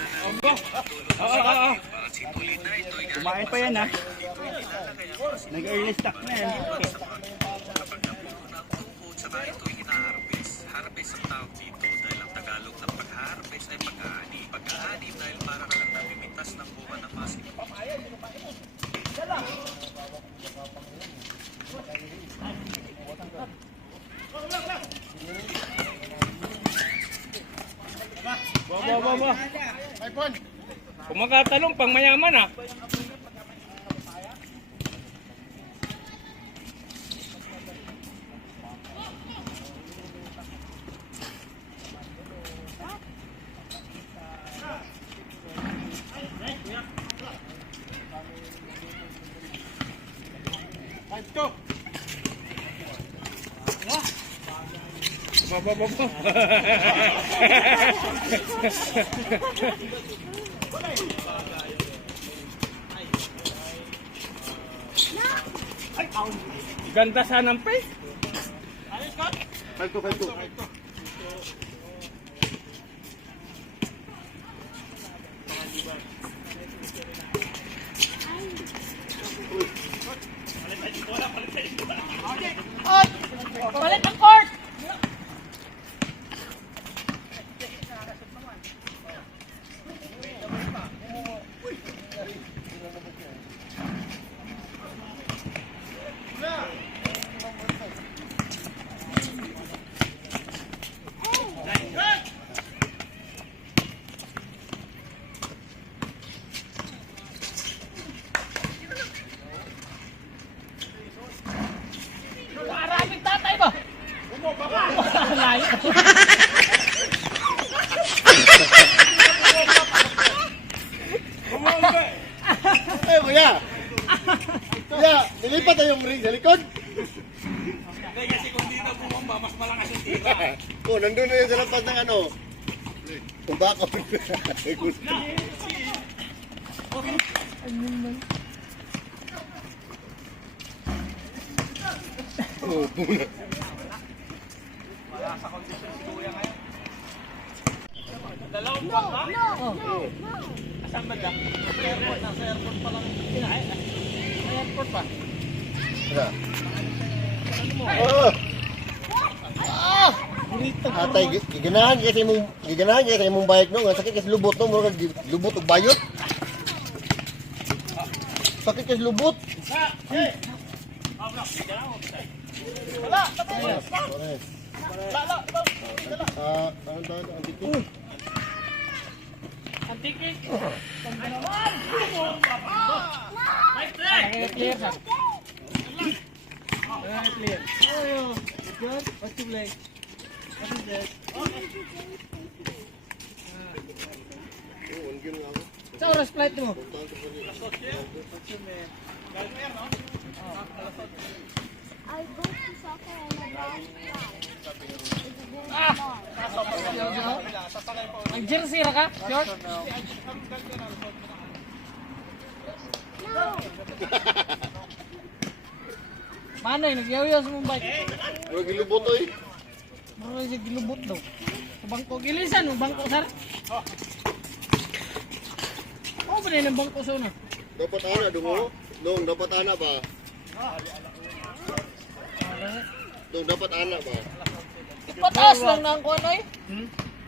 Oo, oo, oo. Kumain pa yan ha. Nag-early stock na yan. Harvest ang tawag dito dahil ang Tagalog ng pag-harvest ay pag-aani. Pag-aani dahil para ka lang namimitas ng bunga ng mga sinipa. Bo, bo, bo, bo. Kung magkatalong, pang mayaman ah. Bo, bo. Ganda sana ng face. Falco, falco. Palit ang court! Maraming tatay ba? Layo. Eh, kuya! Kuya, nilipat na yung ring sa likod. Hindi kasi kung di na bumamba, mas malakas yung tira. Oh, nandun na yung sa lapas ng ano. Tumbako. Oh, puna. Dalawang no, no, no, no. Asan ba da? Sa airport, nasa airport pa lang. Ah. Sa airport pa. Ano? Oh! Atay, gi- giganahan kasi mong giganahan kasi mong bayad no, nga sakit kasi lubot no, mura kag lubot og bayot. Sakit kasi lubot. Wala! Pares, pares. Ah, ano ang tikin? Ang tikin. Right there! Clear. Clear. Oh, good. What's play? What is that? Oh. Sa oras flight mo? I go to soccer and I love Ang jersey ra ka? Short? Manay, nagyaw-yaw sa mong bike. Mura gilubot oy. Mga siya gilubot daw. Sa bangko, gilisan mo bangko sar. Ano ba ang bangko sa una? Dapat ana dungo. Dong, dapat ana ba? Dong, dapat ana ba? Ipataas lang na ang kuwan ay.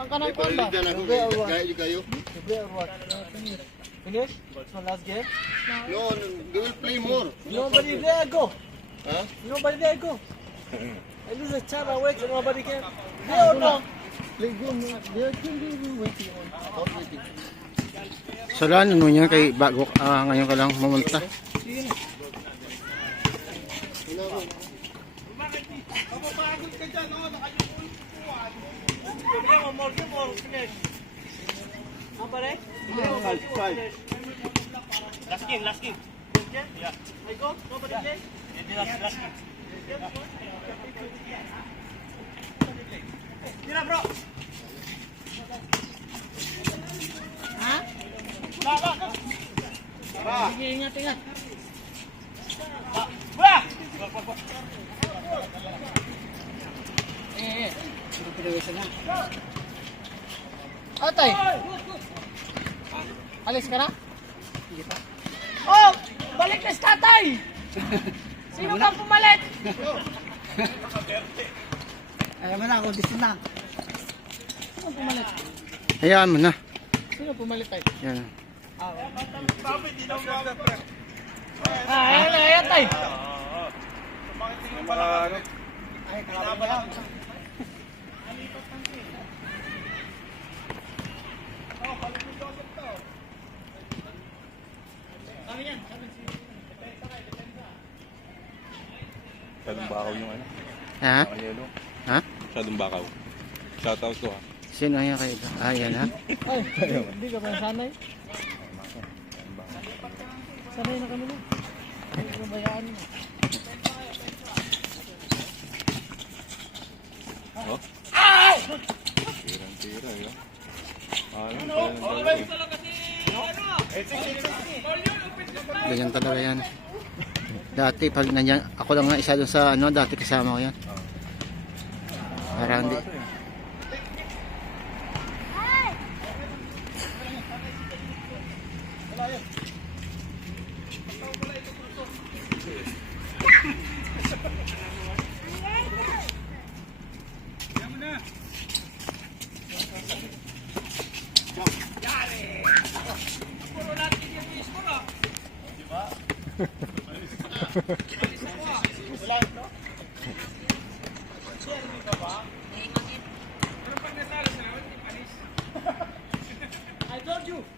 Ang kanang kuwan ba? gaya di kayo. Finish? So last game? No, they will play more. Nobody there go. Ha? Nobody there go. At least a child awake and nobody can. There or no? Play go. They are still waiting on. Not waiting. Salaan mo yan kay bago ah, ngayon ka lang mamunta. Wala ko. Last game, last game. Yeah. I go, nobody play? Hindi last, last game. Tira bro! Ha? Ba, ba, ingat, ingat. Ba! Ba! Eh, eh. Atay! Alis ka na? Oh! Balik na si tatay! Sino bang pumalit? Alam mo na, ako gusto na. Sino pumalit? Hayaan mo na. Sino pumalit tayo? Yan. Ah, ayan na, ayan tayo. Ay, kalaban lang. Masyadong bakaw yung ano. Ha? Yelo. Ha? Masyadong bakaw. Shoutout ko ha. Sino yan kayo? Ah, yan ha? Ay, hindi ka ba sanay? Sanay na kami na. Hindi ko bayaan mo. Oh? Tirang tira yun. Ano? Ganyan talaga yan. Dati pag nanyan, ako lang nga isa doon sa ano, dati kasama ko yan. Parang hindi. I told you.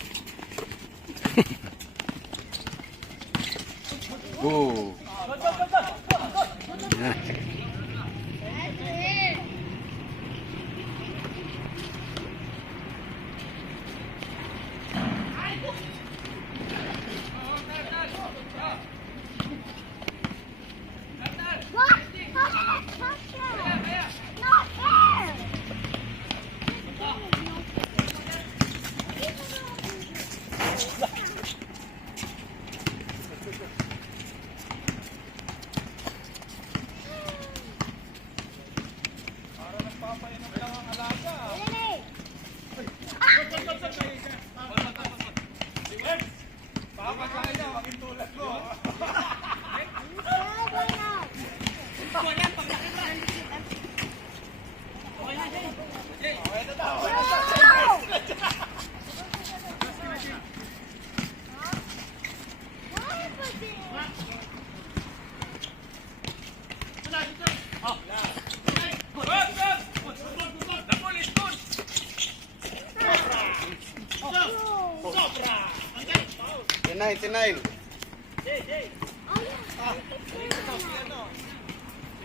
tonight.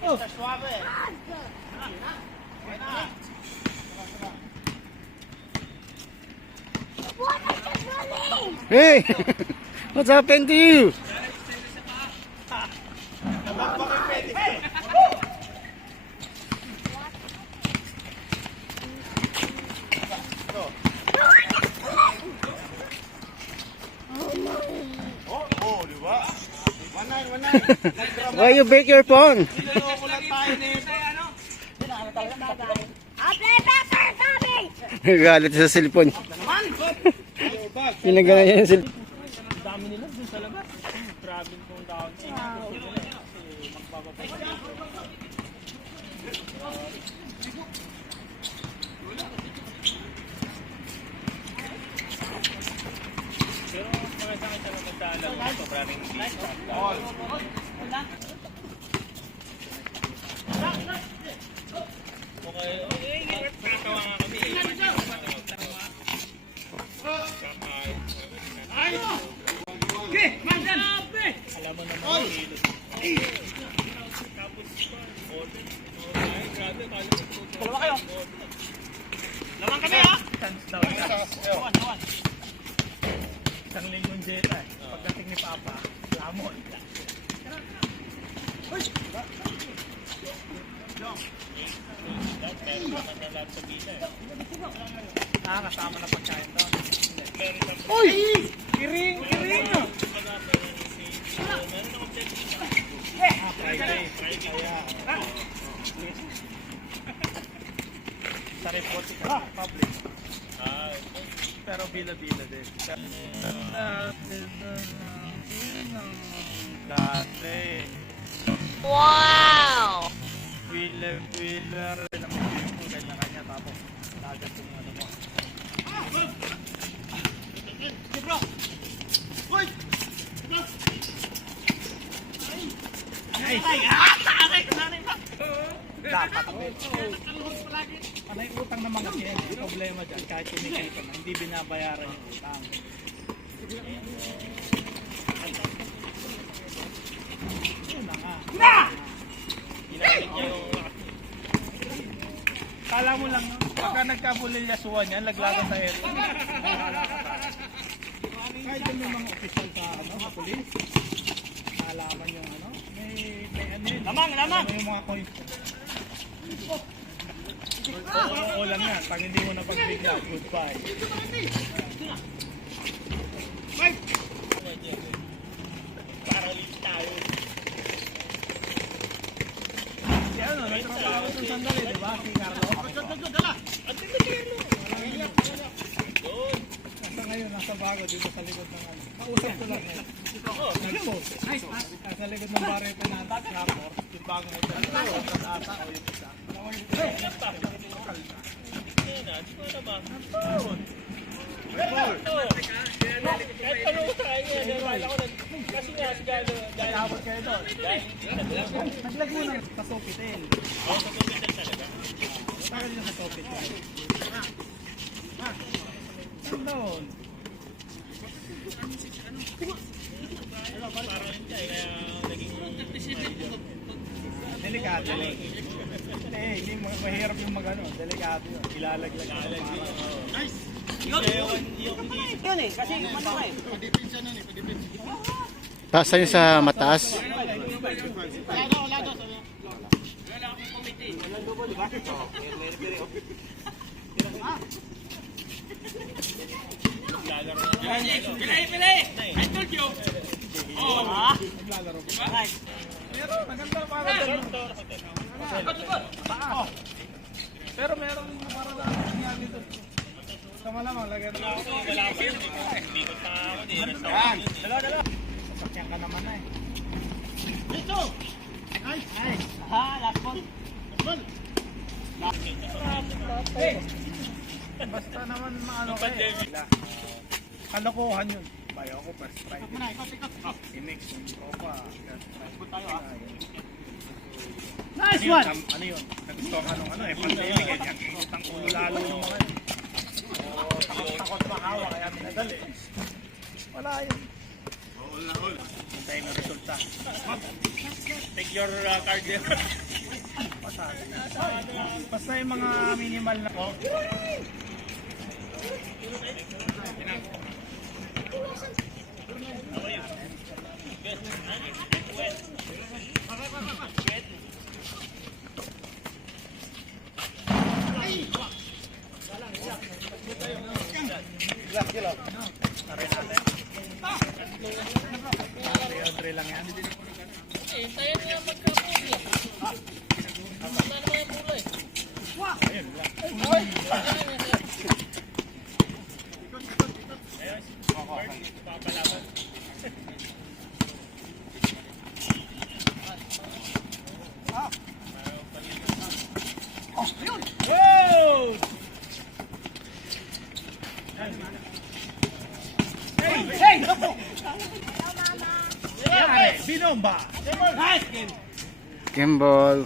What is? Hey! What's happened to you? Why you break your phone? Galit sa cellphone. Pinagana niya yung cellphone. Dalawa kayo. Lamang kami ha. Dawan. Ni Papa, lamon. Ah, kasama na pagkain daw. Uy! Kiring! Kiring! Ah, ah. Sa report ka, public. Pero bila-bila din. Dati. Wow! Wheeler, wheeler. Naman yung kanya-kanya. Tapos, dagat yung ano mo. Ay! Ay! Ah! Aray! Aray! Dapat din. Ano yung utang kasi yan? Yung problema dyan, kahit kinikita na, hindi binabayaran yung utang. Yun na yung... Kala mo lang, no? pagka nagkabulilyasuan yan, laglagan sa area. Kahit yung mga opisyal sa, ano, sa polis, nalaman yung ano, may, may ano yun. Lamang, lamang! May mga coins. Oo, oo lang yan. Pag hindi mo napagbigla, goodbye. Si ano, nagtrabaho sa sandali, di ba? Si Carlo. Nasa ngayon, nasa bago, dito sa likod ng ano. Kausap ko lang. Nag-post. Nasa likod ng barrio ko na rapor. Yung bagong hotel. Sa ata o yung isa. Nagkabot kayo doon. Naglago ng kasopitel. Oo, kasopitel talaga. Tagal yung kasopitel. Doon. Delikado yun. Hindi, hindi ma- mahirap yung magano. Delikado yun. Ilalaglag ka sa parang. Nice! Taas yun sa mataas. Meron, maganda para doon. Taas. Pero meron para na doon. Sa malamang, lagyan na ako. Wala pa yun. Hindi ko. Yan. Dalawa, dalawa. Sasakyan ka naman na eh. Dito! Ay! Ha, last! Basta naman maano ka eh. Kalokohan yun. Bayo ako first try. Si Mix, yung tropa. Nice one! Ano yun? Nagustuhan ka nung ano eh, pandemic eh. Yung utang ulo lalo yung mga yun. Takot-takot makawa kaya minadali. Wala yun. All na all. Hintayin ang resulta. Take your uh, card there. Basta, yung mga minimal na oh. Gimbal.